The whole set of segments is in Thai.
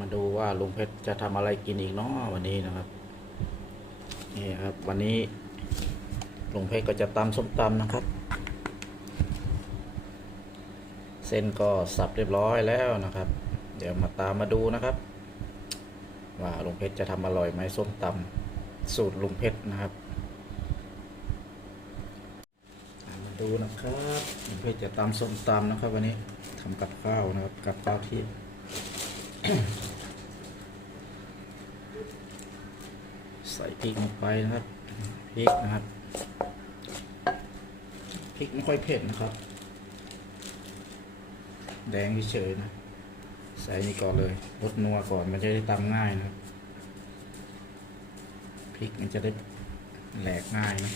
มาดูว่าลุงเพชรจะทำอะไรกินอีกเนาะวันนี้นะครับนี่ครับ วันนี้ลุงเพชรก็จะตำส้มตำนะครับ เส้นก็สับเรียบร้อยแล้วนะครับ เดี๋ยวมาตามมาดูนะครับ ว่าลุงเพชรจะทำอร่อยไหมส้มตำสูตรลุงเพชรนะครับมาดูนะครับลุงเพชรจะตำส้มตำนะครับ วันนี้ทำกับข้าวนะครับกับข้าวที่ ใส่พริกลงไปนะครับพริกนะครับพริกไม่ค่อยเผ็ดนะครับ แดงเฉยนะ ใส่นี่ก่อนเลยลดนัวก่อนมันจะได้ตำง่ายนะพริกมันจะได้แหลกง่ายนะ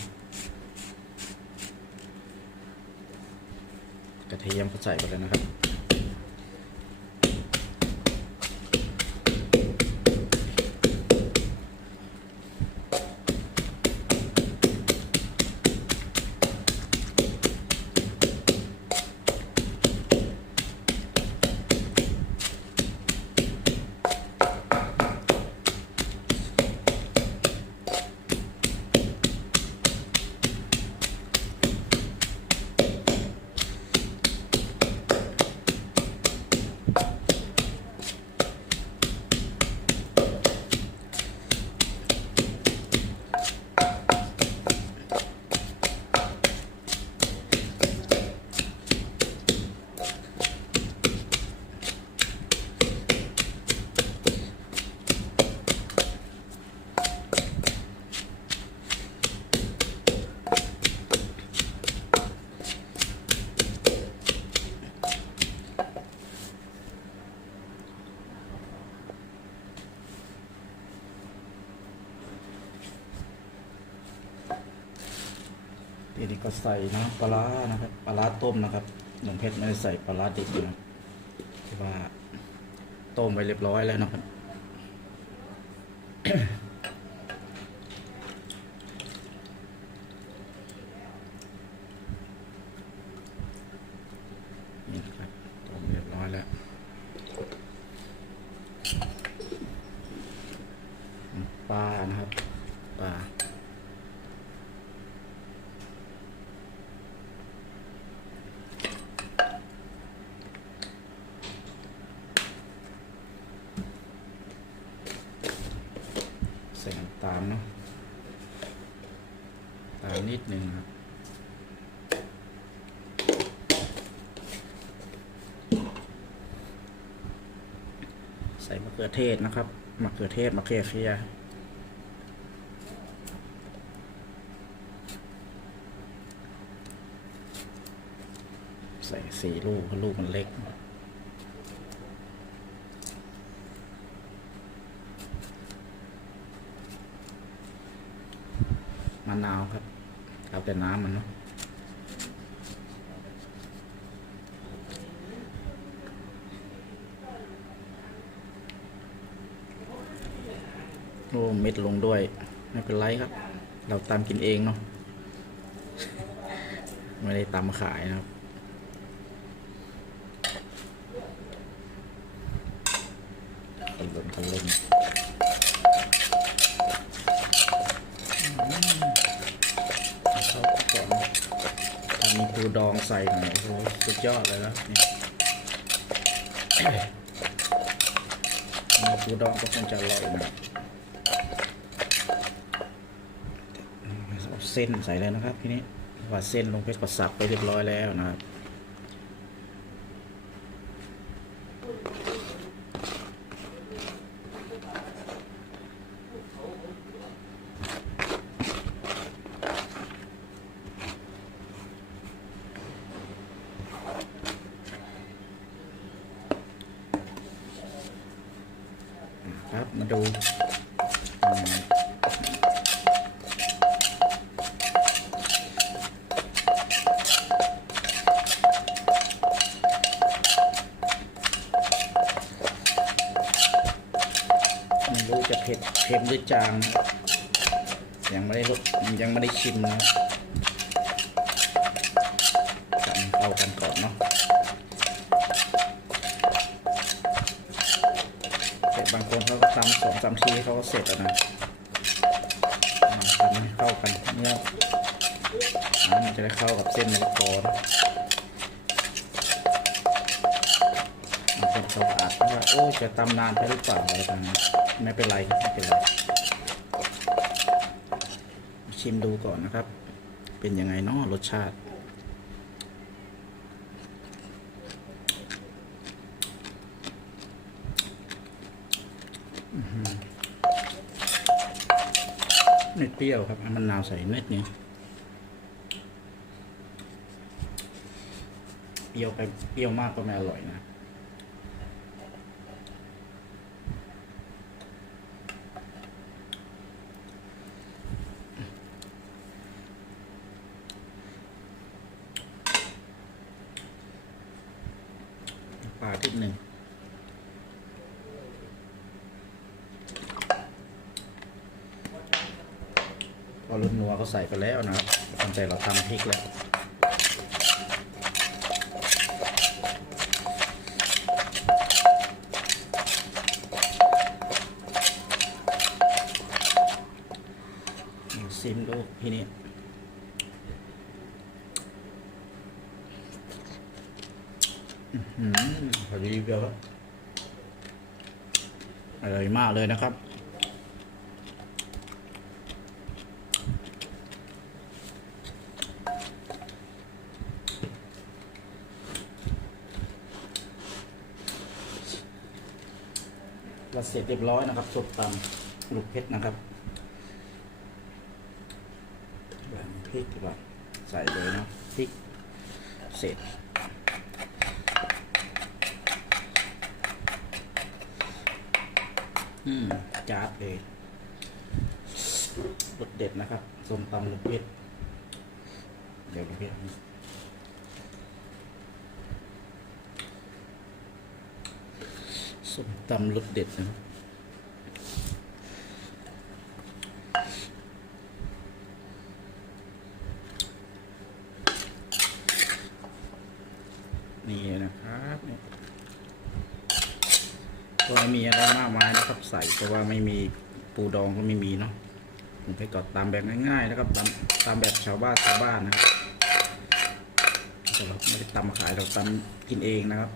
กระเทียมก็ใส่ไปเลยนะครับ อันนี้ก็ใส่น้ำปลาร้านะครับปลาร้าต้มนะครับหนมเพชรไม่ได้ใส่ปลาร้าดิบนะที่ว่าต้มไว้เรียบร้อยแล้วนะครับ นี่นะครับต้มเรียบร้อยแล้วปลานะครับปลา ใส่น้ำตาลเนาะตามนิดนึงครับใส่มะเขือเทศนะครับมะเขือเทศมะเขือเคียใส่สี่ลูกเพราะลูกมันเล็กะนาวครับเอาแต่น้ำมันเนาะโอ้เม็ดลงด้วย ไม่เป็นไรครับ เราตามกินเองเนาะไม่ได้ตามขายนะครับคนลนคนลน เข้าก่อนถ้า มีปูดองใส่หน่อยโอ้โหสุดยอดเลยนะนี่มีปูดองก็คงจะอร่อยนะเอาเส้นใส่เลยนะครับทีนี้ว่าเส้นลงเพชรก็สับไปเรียบร้อยแล้วนะครับ ครับ มาดูมไม่รู้จะเผ็ดเค็มหรือจาง ยังไม่ได้ยังไม่ได้ชิมนะครับจับเข้ากัน แต่บางคนเขาก็ตำสองสามทีเขาก็เสร็จแล้วนะอ่าตำให้เข้ากันเนี่ยอ่ามันจะได้เข้ากับเส้นมะละกอนะบางคนเขาก็อาจว่าโอ้จะตำนานไปหรือเปล่าอะไรต่างๆไม่เป็นไรไม่เป็นไร ชิมดูก่อนนะครับ เป็นยังไงเนาะรสชาติ อื้อหือ ไม่เปรี้ยวครับมันนาวใส่เม็ดนี้เปรี้ยวไปเปรี้ยวมากก็ไม่อร่อยนะ ปลาทิดหนึ่ง พอรุ่นนัวเขาใส่ไปแล้วนะครับตั้งแต่เราทำพริกแล้วซิมดูทีนี้อืมพอดีเดียวแล้วอร่อยมากเลยนะครับ เราเสร็จเรียบร้อยนะครับสดตำลูกเพชรนะครับแบบพริกกว่าใส่เลยนะพริกเสร็จอืมจ้าบเลยรสเด็ดนะครับส้มตำลูกเพชรเดี๋ยวลูกเพชร ส้มตำรสเด็ดนะนี่นะครับก็ไม่มีอะไรมากมายนะครับใส่เพราะว่าไม่มีปูดองก็ไม่มีเนาะผมไปกดตามแบบง่ายๆนะครับตามตามแบบชาวบ้านชาวบ้านนะครับแต่เราไม่ได้ตำขายเราตำกินเองนะครับ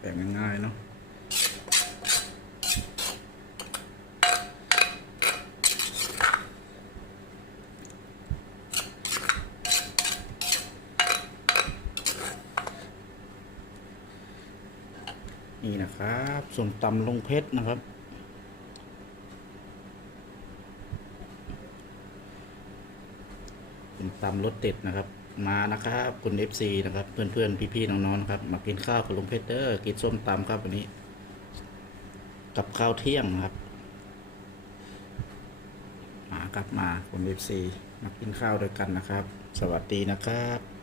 แบบง่ายๆเนาะ นี่นะครับส่วนตำลงเพชรนะครับ เป็นตำรสเด็ดนะครับ มานะครับคุณ FC นะครับ เพื่อนๆ พี่ๆ น้องๆ นะครับ มากินข้าวกับลงเพชรเด้อกินส้มตำครับวันนี้ กับข้าวเที่ยงครับ มากลับมาคุณ FC มากินข้าวด้วยกันนะครับ สวัสดีนะครับ